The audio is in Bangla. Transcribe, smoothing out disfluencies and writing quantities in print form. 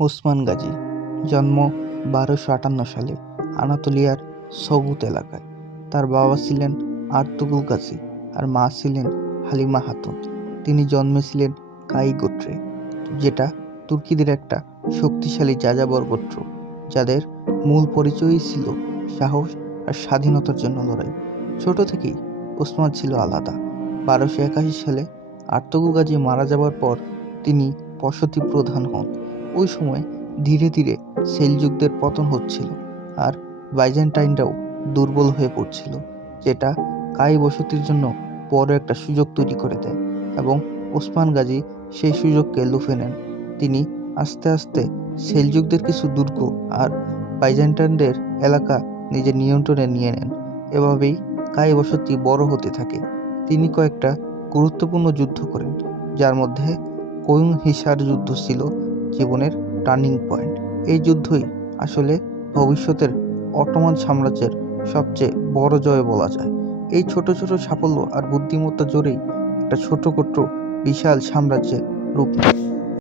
ওসমান গাজী জন্ম 1258 সালে আনাতোলিয়ার সগুত এলাকায়। তার বাবা ছিলেন আর্তুগুল গাজী আর মা ছিলেন হালিমা খাতুন। তিনি জন্মেছিলেন কাই গোত্রে, যেটা তুর্কিদের একটা শক্তিশালী যাযাবর গোত্র, যাদের মূল পরিচয়ই ছিল সাহস আর স্বাধীনতার জন্য লড়াই। ছোট থেকেই ওসমান ছিল আলাদা। 1281 সালে আর্তুগুল গাজী মারা যাবার পর তিনি বসতি প্রধান হন। ওই সময় ধীরে ধীরে সেলজুকদের পতন হচ্ছিল আর বাইজেন্টাইনরাও দুর্বল হয়ে পড়ছিল, যেটা কাই বসতির জন্য বড় একটা সুযোগ তৈরি করে দেয় এবং ওসমান গাজী সেই সুযোগকে লুফে নেন। তিনি আস্তে আস্তে সেলজুকদের কিছু দুর্গ আর বাইজেন্টাইনদের এলাকা নিজের নিয়ন্ত্রণে নিয়ে নেন। এভাবেই কাই বসতি বড় হতে থাকে। তিনি কয়েকটা গুরুত্বপূর্ণ যুদ্ধ করেন, যার মধ্যে কোয়ুং হিসার যুদ্ধ ছিল জীবনের টার্নিং পয়েন্ট। এই যুদ্ধই আসলে ভবিষ্যতের অটোমান সাম্রাজ্যের সবচেয়ে বড় জয় বলা যায়। এই ছোট ছোট সাফল্য আর বুদ্ধিমত্তা জোরেই একটা ছোট গোত্র বিশাল সাম্রাজ্যের রূপ নেয়।